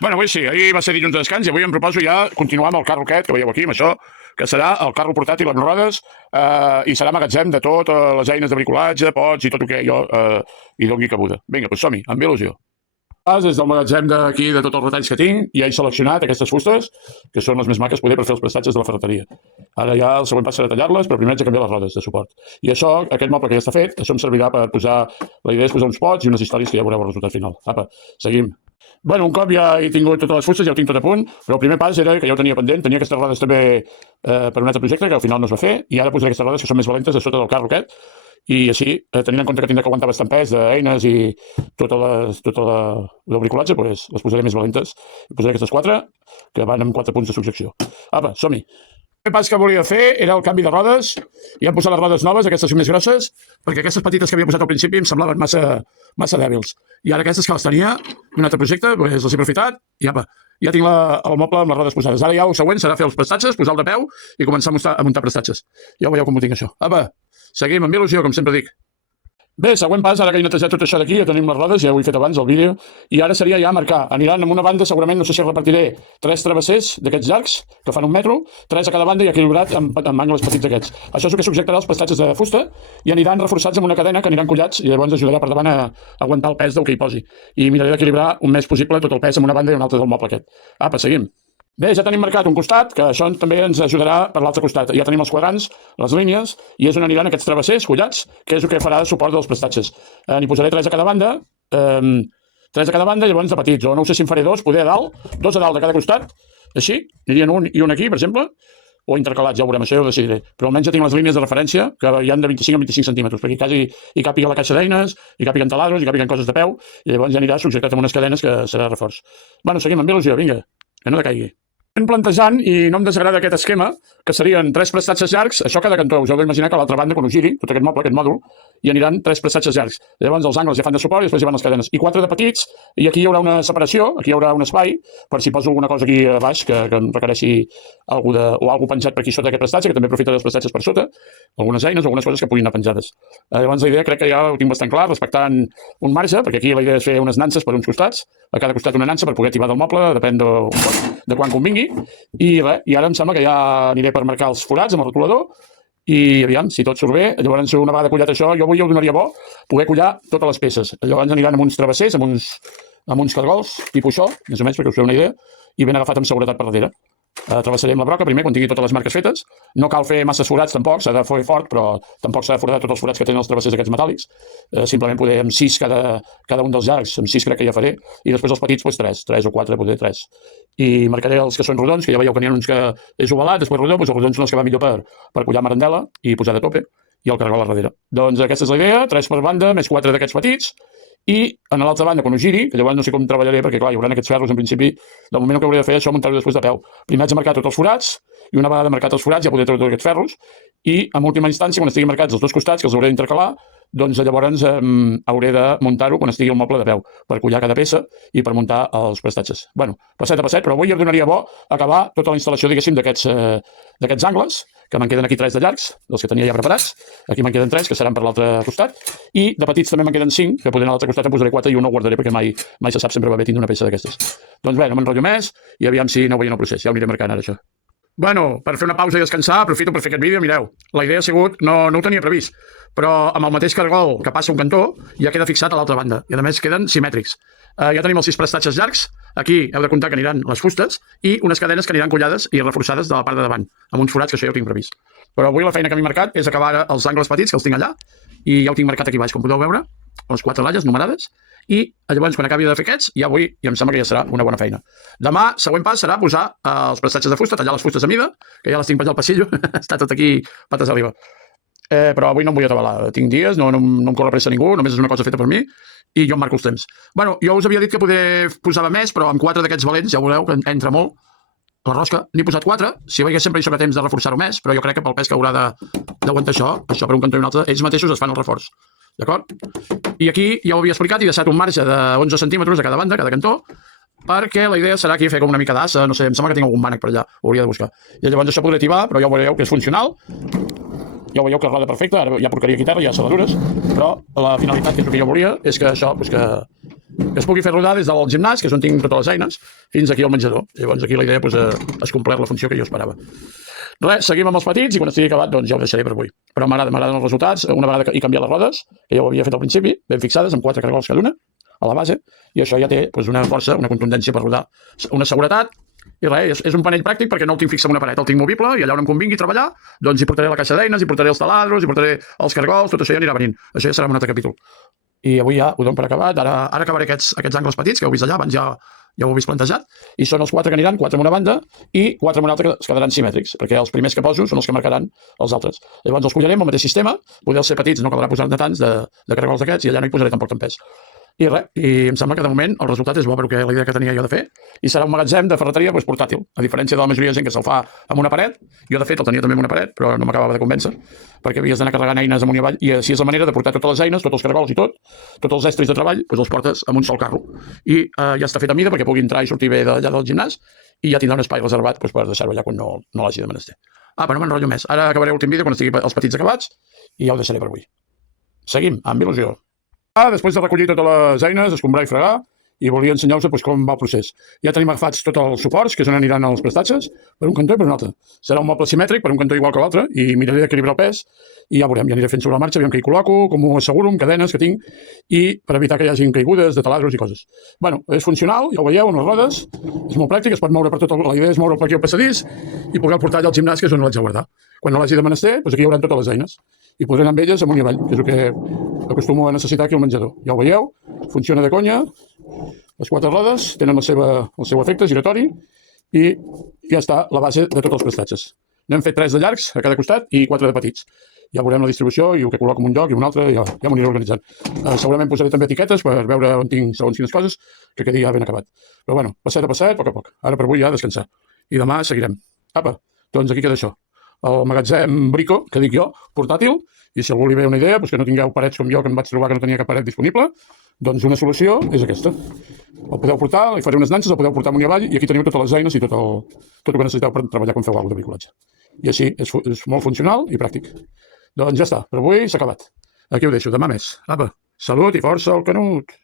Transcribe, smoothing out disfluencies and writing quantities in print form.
Bueno, avui sí, ahir va ser dilluns de descans i avui em proposo ja continuar amb el carro aquest que veieu aquí, amb això, que serà el carro portàtil amb rodes i serà magatzem de totes les eines de bricolatge, pots i tot el que jo hi doni cabuda. Vinga, doncs som-hi, amb il·lusió. Des del magatzem d'aquí, de tots els retalls que tinc, ja he seleccionat aquestes fustes, que són les més maques poder per fer els prestatges de la ferreteria. Ara ja el següent pas serà tallar-les, però primer haig de canviar les rodes de suport. I això, aquest moble que ja està fet, això em servirà per posar... La idea és posar uns pots i unes històries que ja veureu el resultat final. Apa, seguim. Bueno, un cop ja he tingut totes les fustes, ja ho tinc tot a punt, però el primer pas era que ja ho tenia pendent, tenia aquestes rodes també per un altre projecte, que al final no es va fer, i ara posaré aquestes rodes que són més valentes a sota del carro aquest, i així, tenint en compte que tindrà que aguantar bastant pes d'eines i tot el bricolatge, doncs les posaré més valentes. Posaré aquestes 4, que van amb 4 punts de subjecció. Apa, som-hi. El pas que volia fer era el canvi de rodes, i hem posat les rodes noves, aquestes més grosses, perquè aquestes petites que havia posat al principi em semblaven massa dèbils. I ara aquestes que les tenia, un altre projecte, doncs les he aprofitat, i apa, ja tinc el moble amb les rodes posades. Ara ja el següent serà fer els prestatges, posar-lo de peu i començar a muntar prestatges. Ja ho veieu com ho tinc, això. Apa, seguim amb il·lusió, com sempre dic. Bé, següent pas, ara que he netejat tot això d'aquí, ja tenim les rodes, ja ho he fet abans, el vídeo, i ara seria ja marcar. Aniran en una banda, segurament, no sé si repartiré 3 travessers d'aquests llargs, que fan 1 metro, 3 a cada banda i equilibrat amb angles petits d'aquests. Això és el que subjectarà els prestatges de fusta i aniran reforçats amb una cadena que aniran collats i llavors ajudarà per davant a aguantar el pes del que hi posi. I miraré d'equilibrar un més possible tot el pes en una banda i una altra del moble aquest. Apa, seguim. Bé, ja tenim marcat un costat, que això també ens ajudarà per l'altre costat. Ja tenim els quadrants, les línies, i és on aniran aquests travessers collats, que és el que farà de suport dels prestatges. N'hi posaré 3 a cada banda, 3 a cada banda, llavors de petits, o no sé si en faré 2, poder a dalt, 2 a dalt de cada costat, així, anirien un i un aquí, per exemple, o intercalats, ja ho veurem, això ja ho decidiré. Però almenys ja tinc les línies de referència, que hi han de 25 a 25 centímetres, perquè quasi hi càpiga la caixa d'eines, hi càpiguen taladros, hi càpiguen coses de peu, i llavors ja anirà subjectat amb unes cadenes que serà reforç. Bueno, seguim amb il·lusió, vinga, que no decaigui. Plantejant, i no em desagrada aquest esquema, que serien 3 prestatges llargs, això cada cantó, us heu d'imaginar que a l'altra banda, quan ho giri, tot aquest moble, aquest mòdul, hi aniran 3 prestatges llargs. Llavors els angles ja fan de suport i després hi van les cadenes. I 4 de petits, i aquí hi haurà una separació, aquí hi haurà un espai, per si poso alguna cosa aquí a baix que em requereixi algú penjat per aquí sota aquest prestatge, que també aprofitaré els prestatges per sota, algunes eines, algunes coses que puguin anar penjades. Llavors la idea crec que ja ho tinc bastant clar, respectant un marge, perquè aquí la idea és fer unes nanses per uns costats, a cada costat una nansa per poder tibar del moble, depèn de quan convingui. I res, i ara em sembla que ja aniré per marcar els forats amb el rotulador i aviam, si tot surt bé, llavors una vegada collat això, jo avui ho donaria bo poder collar totes les peces. Llavors aniran amb uns travessers, amb uns cargols, tipus això, més o menys perquè us feu una idea, i ben agafat amb seguretat per darrere. Travessaré amb la broca primer quan tingui totes les marques fetes. No cal fer massa forats tampoc, s'ha de fer fort, però tampoc s'ha de foradar tots els forats que tenen els travessers aquests metàl·lics. Simplement poder amb 6 cada un dels llargs, amb 6 crec que ja faré, i després els petits doncs 3 o 4, poder 3. I marcaré els que són rodons, que ja veieu que n'hi ha uns que és ovalat, després rodó, doncs els rodons són els que van millor per collar marandela i posar de tope, i el cargol a darrere. Doncs aquesta és la idea, 3 per banda, més 4 d'aquests petits, i a l'altra banda, quan ho giri, que llavors no sé com treballaré, perquè clar, hi haurà aquests ferros, en principi, del moment que hauré de fer això, muntar-ho després de peu. Primer haig de marcar tots els forats, i una vegada marcat els forats ja podré treure tots aquests ferros, i en última instància, quan estiguin marcats els dos costats, que els hauré d'intercalar, doncs llavors hauré de muntar-ho quan estigui el moble de peu, per collar cada peça i per muntar els prestatges. Bueno, passet a passet, però avui ja donaria bo acabar tota la instal·lació, diguéssim, d'aquests angles, que me'n queden aquí 3 de llargs, dels que tenia ja preparats, aquí me'n queden 3, que seran per l'altre costat, i de petits també me'n queden 5, que poden a l'altre costat en posaré 4 i un no guardaré perquè mai se sap, sempre va bé tindre una peça d'aquestes. Doncs bé, no m'enrotllo més i aviam si no veient el procés, ja ho aniré marcant ara això. Bueno, per fer una pausa i descansar, aprofito per fer aquest vídeo, mireu, la idea ha sigut, no ho tenia previst, però amb el mateix cargol que passa un cantó ja queda fixat a l'altra banda, i a més queden simètrics. Ja tenim els 6 prestatges llargs, aquí heu de comptar que aniran les fustes, i unes cadenes que aniran collades i reforçades de la part de davant, amb uns forats que això ja ho tinc previst. Però avui la feina que m'he marcat és acabar ara els angles petits, que els tinc allà, i ja ho tinc marcat aquí baix, com podeu veure, les 4 ratlles numerades, i llavors quan acabi de fer aquests, ja avui em sembla que ja serà una bona feina. Demà, següent pas serà posar els prestatges de fusta, tallar les fustes a mida, que ja les tinc per allà al passillo, està tot aquí pates a l'IVA. Però avui no em vull atabalar, tinc dies, no em corre pressa ningú, només és una cosa feta per mi, i jo em marco els temps. Bueno, jo us havia dit que poder posava més, però amb 4 d'aquests valents, ja veureu que entra molt la rosca. N'he posat 4, si veiés sempre hi sobre temps de reforçar-ho més, però jo crec que pel pes que haurà d'aguantar això per un cantó i un altre, ells mateixos es fan el reforç. D'acord? I aquí ja ho havia explicat i he deixat un marge de 11 centímetres a cada banda, a cada cantó, perquè la idea serà aquí fer com una mica d'assa, no sé, em sembla que tinc algun mànec per allà, ho hauria de buscar. I llavors això podré tibar, però ja ho veureu que és funcional. Ja ho veieu que roda perfecta, ara ja porcaria quitar-la, ja serradures, però la finalitat que és el que jo volia és que això, doncs que es pugui fer rodar des del gimnàs, que és on tinc totes les eines, fins aquí al menjador. Llavors aquí la idea és complert la funció que jo esperava. Res, seguim amb els petits i quan estigui acabat doncs ja ho deixaré per avui. Però m'agraden els resultats. Una vegada que he canviat les rodes, que ja ho havia fet al principi, ben fixades, amb 4 cargols cada una, a la base, i això ja té una força, una contundència per rodar, una seguretat, i res, és un panell pràctic perquè no el tinc fix en una paret, el tinc movible i allà on em convingui treballar, doncs hi portaré la caixa d'eines, hi portaré els taladros, hi portaré els cargols, tot això ja anirà venint. Això ja serà un altre capítol. I avui ja ho dono per acabat. Ara acabaré aquests angles petits que heu vist allà, abans ja ho heu vist plantejat, i són els 4 que aniran, 4 en una banda i 4 en una altra que es quedaran simètrics, perquè els primers que poso són els que marcaran els altres. Llavors els collarem al mateix sistema, poder ser petits, no caldrà posar-ne tants de cargols d'aquests, i allà no hi posaré tampoc tant pes. I res, i em sembla que de moment el resultat és bo, perquè la idea que tenia jo de fer, i serà un magatzem de ferreteria portàtil, a diferència de la majoria de gent que se'l fa amb una paret. Jo de fet el tenia també amb una paret, però no m'acabava de convèncer, perquè havies d'anar carregant eines amunt i avall, i així és la manera de portar totes les eines, tots els cargols i tots els estris de treball, doncs els portes amb un sol carro. I ja està fet a mida perquè pugui entrar i sortir bé d'allà del gimnàs, i ja tindrà un espai reservat per deixar-ho allà quan no l'hagi de menester. Però no m'enrotllo més. Ara acabaré l'últim vídeo quan estigui els petits acabats, i ja ho deixaré per avui. Seguim, amb il·lusió. Després de recollir totes les eines, escombrar i fregar, i volia ensenyar-vos com va el procés. Ja tenim agafats tots els suports, que és on aniran els prestatges, per un cantó i per un altre. Serà un moble simètric, per un cantó igual que l'altre, i miraré d'equilibrar el pes, i ja veurem, ja aniré fent sobre la marxa, aviam què hi col·loco, com ho asseguro, amb cadenes que tinc, i per evitar que hi hagin caigudes de taladros i coses. Bueno, és funcional, ja ho veieu, amb les rodes, és molt pràctic, es pot moure per tot la idea és moure per aquí al passadís, i poder portar allà al gimnàs, que és on l'haig de guardar. Quan no l'hagi de menester, doncs aquí hi haurà totes les eines, i podré anar amb elles amunt i avall, que és el que acostumo a necessitar aquí al menjador. Ja ho veieu, funciona de conya, les 4 rodes tenen el seu efecte giratori i ja està la base de tots els prestatges. N'hem fet 3 de llargs a cada costat i 4 de petits. Ja veurem la distribució i el que col·loco en un lloc i un altre, ja m'ho aniré organitzant. Segurament posaré també etiquetes per veure on tinc segons quines coses, que quedi ja ben acabat. Però bueno, passet a passet, a poc a poc. Ara per avui ja descansar. I demà seguirem. Apa, doncs aquí queda això. El magatzem Brico, que dic jo, portàtil, i si algú li ve una idea, que no tingueu parets com jo, que em vaig trobar que no tenia cap paret disponible, doncs una solució és aquesta. El podeu portar, li faré unes nanses, el podeu portar amunt i avall, i aquí teniu totes les eines i tot el que necessiteu per treballar quan feu alguna cosa de bricolatge. I així és molt funcional i pràctic. Doncs ja està, per avui s'ha acabat. Aquí ho deixo, demà més. Apa, salut i força al Canut!